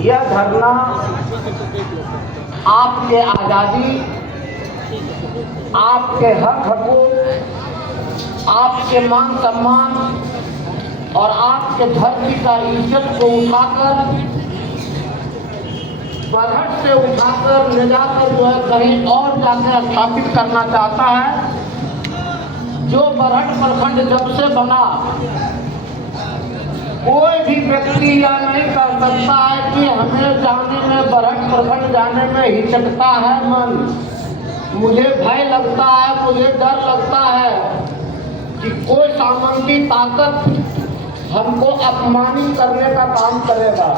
यह धरना आपके आज़ादी, आपके हक हकूक, आपके मान सम्मान और आपके धरती का इज्जत को उठाकर, बरहट से उठाकर ले जाकर जो है कहीं और जाकर स्थापित करना चाहता है। जो बरहट प्रखंड जब से बना, कोई भी व्यक्ति यह नहीं कर सकता है कि हमें जाने में, बरहट प्रखंड जाने में हिचकता है मन, मुझे भय लगता है, मुझे डर लगता है कि कोई सामंती ताकत हमको अपमानित करने का काम करेगा।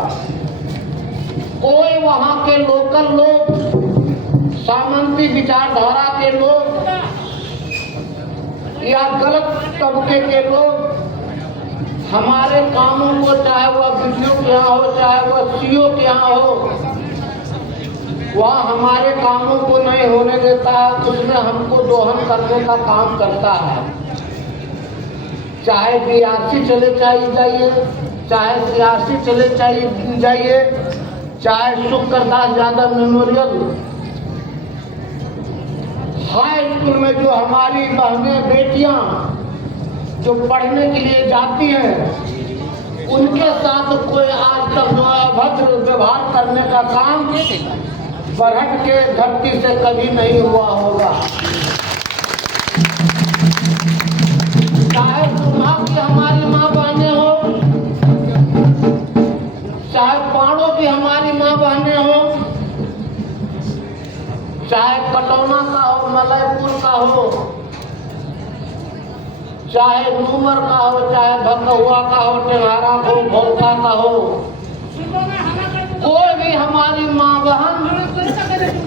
कोई वहाँ के लोकल लोग, सामंती विचारधारा के लोग या गलत तबके के लोग हमारे कामों को, चाहे वह बीडीओ के यहाँ हो, चाहे वह सीओ के यहाँ हो, वह हमारे कामों को नहीं होने देता है, उसमें हमको दोहन करने का काम करता है। चाहे बीआरसी चले जाइए, चाहे सीआरसी चले जाइए, चाहे शुक्रदास यादव मेमोरियल हाई स्कूल में जो हमारी बहनें बेटियां जो पढ़ने के लिए जाती हैं, उनके साथ कोई आज तक जो अभद्र व्यवहार करने का काम बरहट के धरती से कभी नहीं हुआ होगा। चाहे सुना की हमारी माँ बहनें हो, चाहे पाड़ों की हमारी माँ बहनें हो, चाहे कटौना का हो, मलयपुर का हो, चाहे नूमर का हो, चाहे भकहुआ का हो, टेढ़ारा हो, भोलका का हो, कोई भी हमारी माँ बहन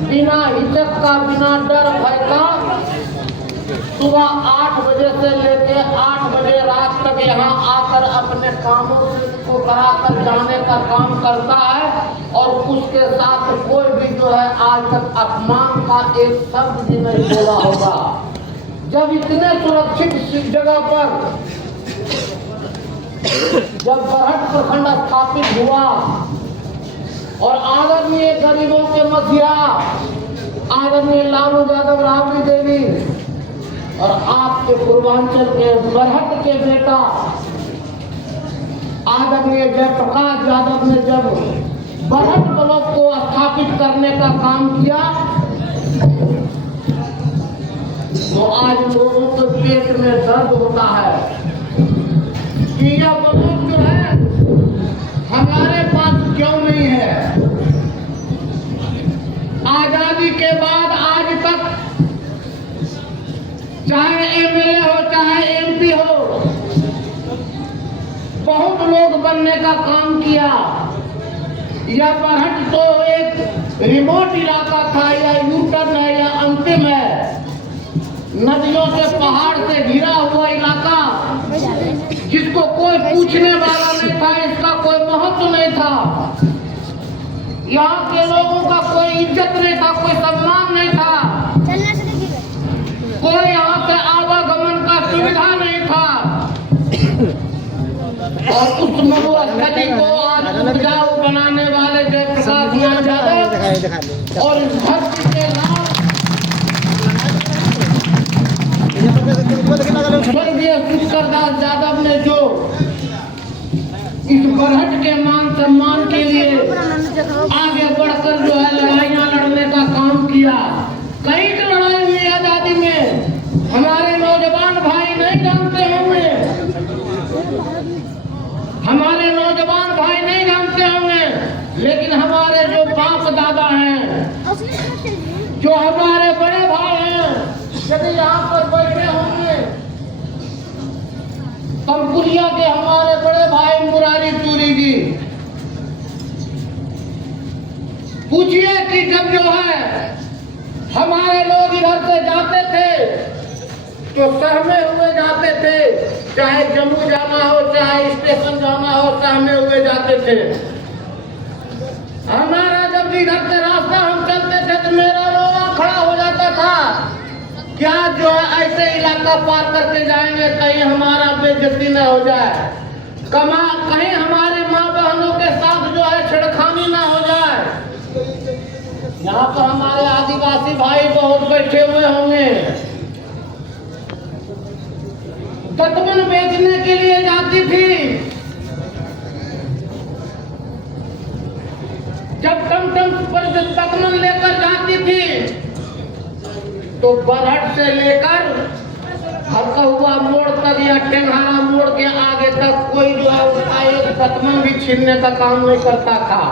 बिना हिचक का, बिना डर भय का सुबह 8 बजे से लेके 8 बजे रात तक यहाँ आकर अपने कामों को कराकर जाने का काम करता है। और उसके साथ कोई भी जो है आज तक अपमान का एक शब्द भी नहीं बोला होगा। जब इतने सुरक्षित जगह पर जब बरहट प्रखंड स्थापित हुआ और आदरणीय गरीबों के मसीहा आदरणीय लालू यादव, राबड़ी देवी और आपके पूर्वांचल के बरहट के बेटा आदरणीय जयप्रकाश यादव ने जब बरहट ब्लॉक को स्थापित करने का काम किया, तो आज लोगों के पेट में दर्द होता है कि यह ब्लॉक जो है हमारे पास क्यों नहीं है। आजादी के बाद आज तक चाहे एमएलए हो, चाहे एमपी हो, बहुत लोग बनने का काम किया। यह बरहट तो एक रिमोट इलाका था, या यूटर्न है या अंतिम है, नदियों से, पहाड़ से घिरा हुआ इलाका, जिसको कोई पूछने वाला नहीं था, इसका कोई महत्व नहीं था। यहाँ के लोगों का कोई इज्जत नहीं था, कोई सम्मान नहीं था, कोई यहाँ से आवागमन का सुविधा नहीं था। और उस मरुस्थली को आज उपजाऊ बनाने वाले जयप्रकाश यादव और इस धरती के नाम स्वर्गीय शुक्रदास यादव ने जो इस बरहट के मान सम्मान के लिए आगे बढ़कर जो है लड़ाइयाँ लड़ने का काम किया। कई लड़ाई हुई आजादी में, हमारे नौजवान भाई नहीं जानते होंगे, हमारे नौजवान भाई नहीं जानते होंगे, लेकिन हमारे जो बाप दादा हैं, जो हमारे बड़े भाई हैं, यदि यहाँ पर बैठे होंगे, तमकुलिया के हमारे बड़े भाई मुरारी चूरी जी, पूछिए कि जब जो है हमारे लोग इधर से जाते थे तो सहमे हुए जाते थे, चाहे जम्मू जाना हो, चाहे स्टेशन जाना हो, सहमे हुए जाते थे। हमारा जब इधर से रास्ता हम चलते थे तो मेरा रोना खड़ा हो जाता था, क्या जो है ऐसे इलाका पार करके जाएंगे, कहीं हमारा बेइज्जती न हो जाए, कहीं हमारी माँ बहनों के साथ जो है छेड़खानी न हो यहाँ पर हमारे आदिवासी भाई बहुत बैठे हुए होंगे। दतमन बेचने के लिए जाती थी। जब टमटम पर दतमन लेकर जाती थी तो बरहट से लेकर हल्का हुआ मोड़ तक या टेंगारा मोड़ के आगे तक कोई जो है उसका एक दतमन भी छीनने का काम नहीं करता था।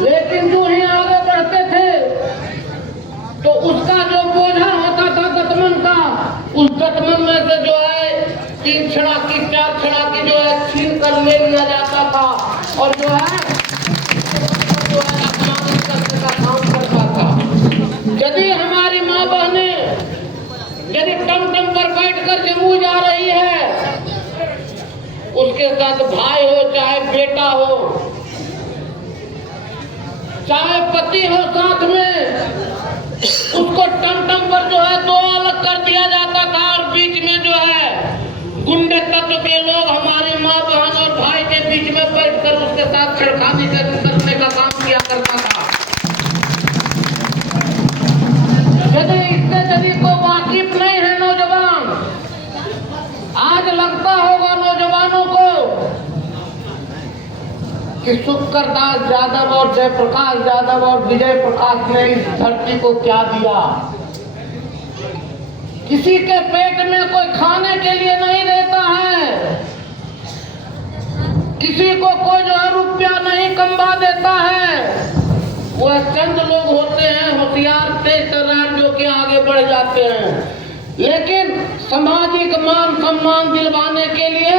लेकिन जो ही आगे बढ़ते थे तो उसका जो बोझा होता था दतमन का, उस दतमन में से जो है 3 छड़ाकी 4 छड़ाकी जो है छीन कर ले लिया जाता था और जो है अपमानित करने का काम करता था। यदि हमारी माँ बहने यदि टमटम पर बैठकर जम्मू जा रही है, उसके साथ भाई हो चाहे बेटा हो चाहे पति हो साथ में, उसको टमटम पर जो है 2 अलग कर दिया जाता था और बीच में जो है गुंडे तत्व के लोग हमारी माँ बहन और भाई के बीच में बैठकर उसके साथ छेड़खानी करने का काम किया करता था। यदि इससे यदि को वाकिफ नहीं है नौजवान, आज लगता होगा नौजवानों को कि शुक्र दास यादव और जयप्रकाश यादव और विजय प्रकाश ने इस धरती को क्या दिया। किसी के पेट में कोई खाने के लिए नहीं रहता है, किसी को कोई जो है रुपया नहीं कमा देता है। वह चंद लोग होते हैं होशियार तेज तर्रार जो कि आगे बढ़ जाते हैं। लेकिन सामाजिक मान सम्मान दिलवाने के लिए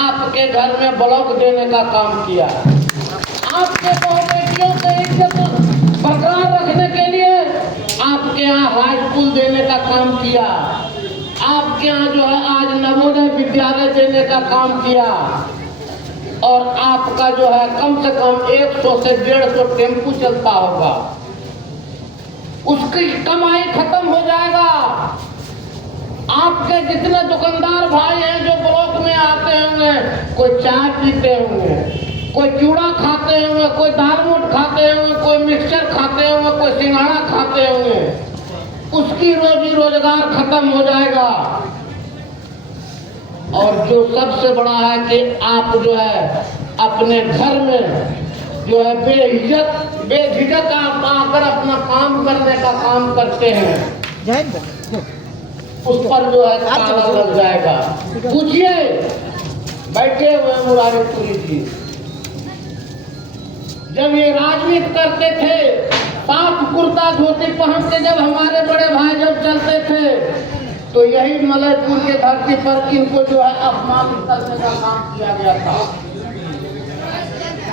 आपके घर में ब्लॉक देने का काम किया, आपके बहु बेटियों की इज्जत बरकरार रखने के लिए आपके यहाँ हाई स्कूल देने का काम किया, आपके यहाँ जो है आज नवोदय विद्यालय देने का काम किया और आपका जो है कम से कम 100 से 150 टेम्पू चलता होगा। उसकी कमाई खत्म हो जाएगा। आपके जितने दुकानदार भाई हैं जो ब्लॉक में आते होंगे, कोई चाय पीते होंगे, कोई चूड़ा खाते होंगे, कोई दाल मोट खाते होंगे, कोई मिक्सचर खाते होंगे, कोई सिंघाड़ा खाते होंगे, उसकी रोजी रोजगार खत्म हो जाएगा। और जो सबसे बड़ा है कि आप जो है अपने घर में जो है बेझिझक आप आकर अपना काम करने का काम करते हैं, उस पर जो है ताला लग जाएगा। पूछिए बैठे हुए मुरारीपुरी जी, जब ये राजनीति करते थे, साफ कुर्ता धोती पहन के जब हमारे बड़े भाई जब चलते थे, तो यही मलयपुर के धरती पर इनको जो है अपमानित करने का काम किया गया था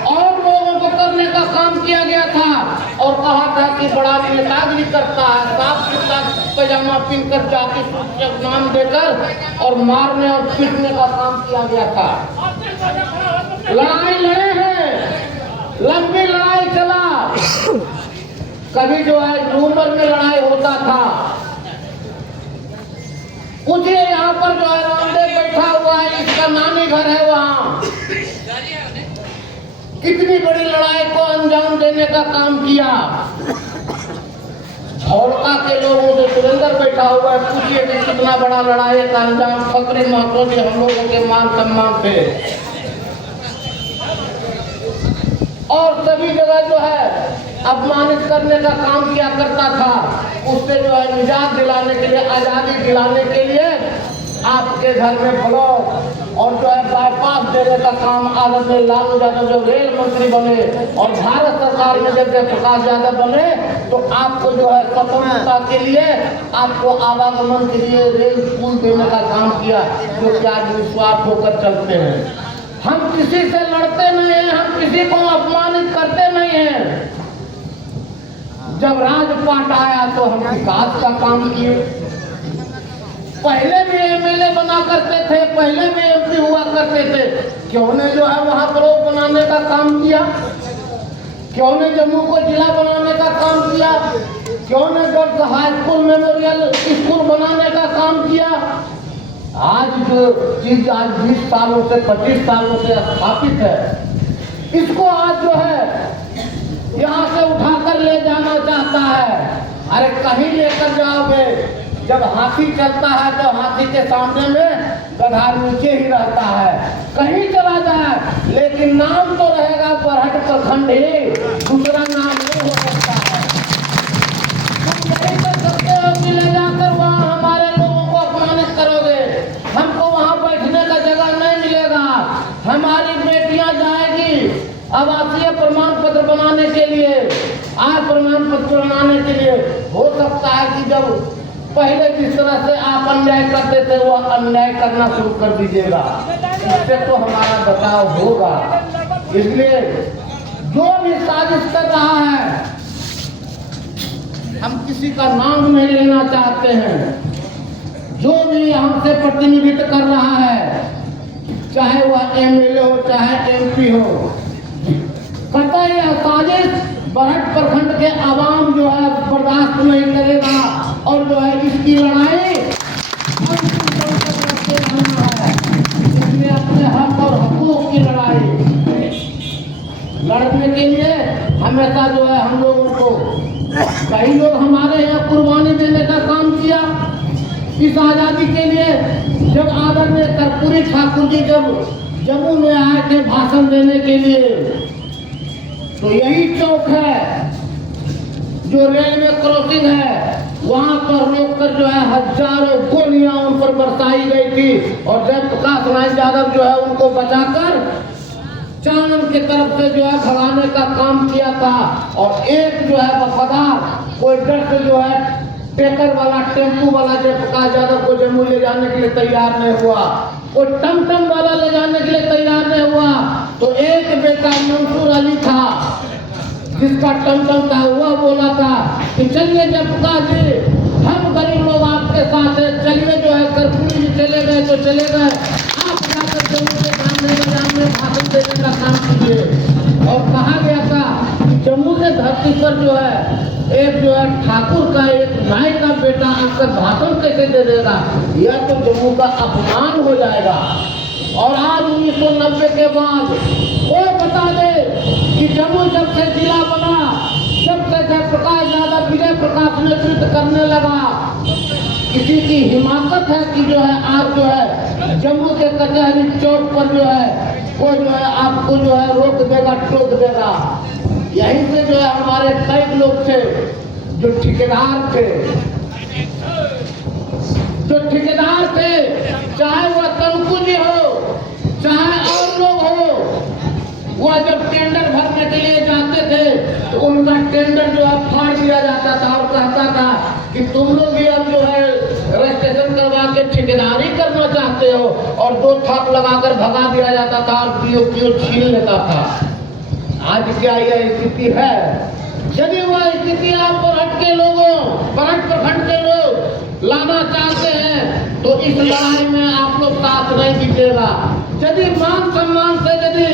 और लोगों को करने का काम किया गया था और कहा था कि बड़ा नेतागिरी करता है, साफ सुथरा पैजामा पहनकर जाति सूचक नाम देकर और मारने और पीटने का काम किया गया था। लड़ाई लड़े हैं, लंबी लड़ाई चला, कभी जो है डूमर में लड़ाई होता था। पूछिए यहाँ पर जो है रामदेव बैठा हुआ है, इसका नानी घर है वहाँ, कितनी बड़ी लड़ाई को अंजाम देने का काम किया। हौलका के लोगों से सुरेंद्र बैठा हुआ है, पूछिए कि कितना बड़ा लड़ाई का अंजाम फकरी महतो जी हम लोगों के मान सम्मान थे और सभी जगह जो है अपमानित करने का काम किया करता था। उससे जो है निजात दिलाने के लिए, आज़ादी दिलाने के लिए आपके घर में ब्लॉक और जो है बाईपास देने का काम आदरणीय लालू यादव जब रेल मंत्री बने और भारत सरकार में जब जयप्रकाश यादव बने तो आपको जो है स्वतंत्रता के लिए आपको आवागमन के लिए रेल पुल देने का काम किया, जो कि आज निस्वार्थ होकर चलते हैं। हम किसी से लड़ते नहीं हैं, हम किसी को अपमानित करते नहीं हैं। जब राजपाट आया तो हम विकास का काम किए, पहले भी एमएलए बना करते थे, पहले भी एमपी हुआ करते थे, क्यों ने जो है वहाँ ब्लॉक बनाने का काम किया, क्यों ने जम्मू को जिला बनाने का काम किया, क्यों ने girls high school memorial school बनाने का काम किया। आज जो चीज आज 20 सालों से 25 सालों से स्थापित है, इसको आज जो है यहाँ से उठाकर ले जाना चाहते अरे कहीं लेकर जाओगे, जब हाथी चलता है तो हाथी के सामने में गधा नीचे ही रहता है, कहीं चला जाए लेकिन नाम तो रहेगा बरहट प्रखंड ही, दूसरा नाम नहीं हो सकता है। तुम यही कर सकते हो कि ले जाकर वहाँ हमारे लोगों को अपमानित करोगे, हमको वहाँ बैठने का जगह नहीं मिलेगा। हमारी बेटियां जाएगी आवासीय प्रमाण पत्र बनाने के लिए, आय प्रमाण पत्र बनाने के लिए। हो सकता है कि जब पहले जिस तरह से आप अन्याय करते थे वो अन्याय करना शुरू कर दीजिएगा, इससे तो हमारा बचाव होगा। इसलिए जो भी साजिश कर रहा है, हम किसी का नाम नहीं लेना चाहते हैं, जो भी हमसे प्रतिनिधित्व कर रहा है, चाहे वह एमएलए हो चाहे एमपी हो, कतई यह साजिश बरहट प्रखंड के आवाम जो है बर्दाश्त नहीं करेगा और जो है इसकी लड़ाई अंतिम दम तक लड़ते रहना है। इसलिए अपने हक और हकूक की लड़ाई लड़ने के लिए हमेशा जो है हम लोगों को, कई लोग हमारे यहाँ कुर्बानी देने का काम किया इस आज़ादी के लिए। जब आदरणीय कर्पूरी ठाकुर जी जब जम्मू में आए थे भाषण देने के लिए, तो यही चौक है जो रेलवे क्रॉसिंग है, वहां पर रोककर जो है हजारों गोलियां उन पर बरसाई गई थी और जयप्रकाश नारायण यादव जो है उनको बचाकर चानन की तरफ से जो है भगाने का काम किया था। और एक जो है वफादार कोई डर से जो है टेकर वाला टेम्पू वाला जयप्रकाश यादव को जम्मू ले जाने के लिए तैयार नहीं हुआ, कोई टमटम वाला ले जाने के लिए तैयार नहीं हुआ। तो एक बेटा मंसूर अली था जिसका टमटम था, वह बोला था कि चलिए जयप्रकाश जी, हम गरीब लोग आपके साथ हैं, चलिए जो है कर्पूरी जी चले गए तो चले गए, आप जाकर जम्मू के सामने मैदान में भाषण देने का काम कीजिए। और कहा गया था जम्मू के धरती पर जो है एक जो है ठाकुर का एक नाई का बेटा आकर भाषण कैसे दे देगा, यह तो जम्मू का अपमान हो जाएगा। और आज 1990 के बाद कोई बता दे कि जम्मू जब से जिला बना, जब से जयप्रकाश यादव विजय प्रकाश नेतृत्व करने लगा, किसी की हिमाकत है कि जो है आज जो है जम्मू के कचहरी चौक पर जो है कोई जो है आपको जो है रोक देगा, टोक देगा। यहीं से जो है हमारे कई लोग थे जो ठेकेदार थे, चाहे वह तनकू जी हो चाहे और लोग हो, वह जब टेंडर भरने के लिए जाते थे तो उनका टेंडर जो है फाड़ दिया जाता था और कहता था कि तुम लोग भी अब जो है रजिस्ट्रेशन करवा के ठेकेदारी करना चाहते हो, और 2 थाप लगाकर भगा दिया जाता था और पीओ छीन लेता था। आज क्या यह स्थिति है? यदि वह स्थिति आप बरहट के लोगों, बरहट प्रखंड के लोग लाना चाहते हैं तो इस लड़ाई में आप लोग साथ नहीं दीजिएगा। यदि मान सम्मान से यदि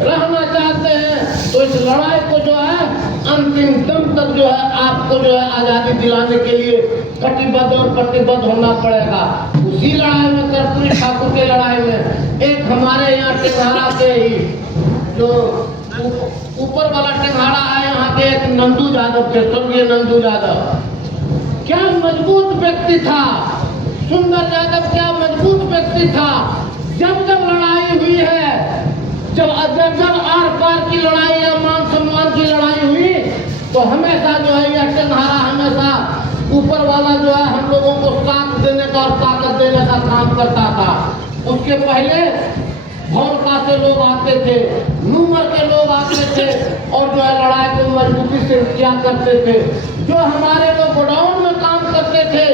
रहना चाहते हैं तो इस लड़ाई को जो है अंतिम दम तक जो है आपको जो है आजादी दिलाने के लिए कटिबद्ध और प्रतिबद्ध होना पड़ेगा। उसी लड़ाई में, कर्पूरी ठाकुर के लड़ाई में, एक हमारे यहाँ टेंगारा के ही जो ऊपर वाला टेंगारा है, यहाँ के एक नंदू यादव थे, स्वर्गीय नंदू यादव, क्या मजबूत व्यक्ति था। सुंदर यादव क्या मजबूत व्यक्ति था। जब जब लड़ाई हुई है, जब आर पार की लड़ाई या मान सम्मान की लड़ाई हुई, तो हमेशा जो है यह टेंगारा हमेशा ऊपर वाला जो है हम लोगों को साथ देने का और ताकत देने का काम करता था। उसके पहले भौरका से लोग आते थे, नूमर के लोग आते थे और जो है लड़ाई को मजबूती से किया करते थे। जो हमारे लोग गोडाउन में काम करते थे,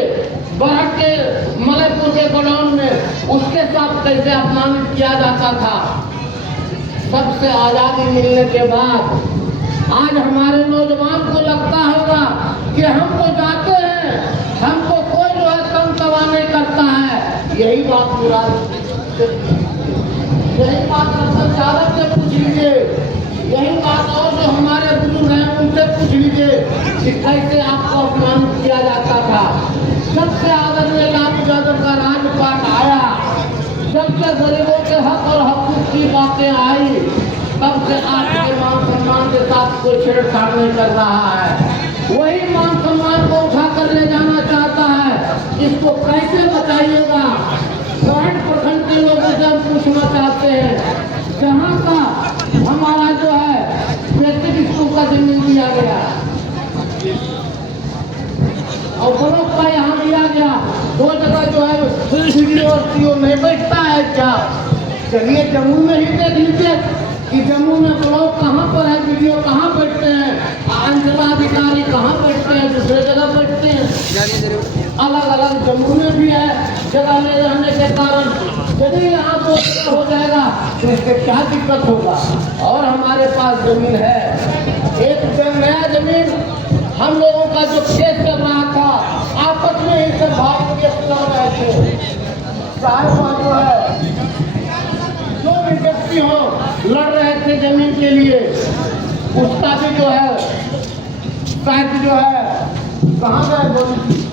बरहट के मलयपुर के गोडाउन में, उसके साथ कैसे अपमानित किया जाता था। सबसे आज़ादी मिलने के बाद आज हमारे नौजवान को लगता होगा कि हम तो जाते हैं, हमको कोई जो है कम तवा नहीं करता है। यही बात चालक से पूछ लीजिए, यही बात और जो हमारे बुजुर्ग हैं उनसे पूछ लीजिए कि कैसे आपको अपमानित किया जाता था। जब से आदरणीय लालू यादव का राजपाट आया, जब से गरीबों के हक और हकूक की बातें आई, तब से आपके मान सम्मान के साथ कोई छेड़छाड़ नहीं कर रहा है। वही मान सम्मान को उठा इसको कैसे बचाइएगा। वार्ड प्रखंड के लोगों से हम पूछना चाहते हैं, जहाँ का हमारा जो है बेसिक स्कूल का जमीन दिया गया और ब्लॉक का यहाँ दिया गया, 2 जगह जो है सीडीओ और सीओ नहीं बैठता है क्या? चलिए जम्मू में ही देख लीजिए कि जम्मू में ब्लॉक कहाँ पर है, सीडीओ कहाँ बैठते हैं, अंचलाधिकारी कहाँ बैठते हैं, दूसरे जगह बैठते हैं। अलग अलग जम्मू में भी है जगह ले रहने के कारण। यदि यहाँ 2 जगह हो जाएगा तो इससे क्या दिक्कत होगा। और हमारे पास जमीन है, एक नया जमीन हम लोगों का जो केस चल रहा था, आपस में ही सब भाग के लड़ रहे थे। साहब जो है, जो भी व्यक्ति हो लड़ रहे थे जमीन के लिए, उसका भी जो है शायद जो है कहाँ गए बोली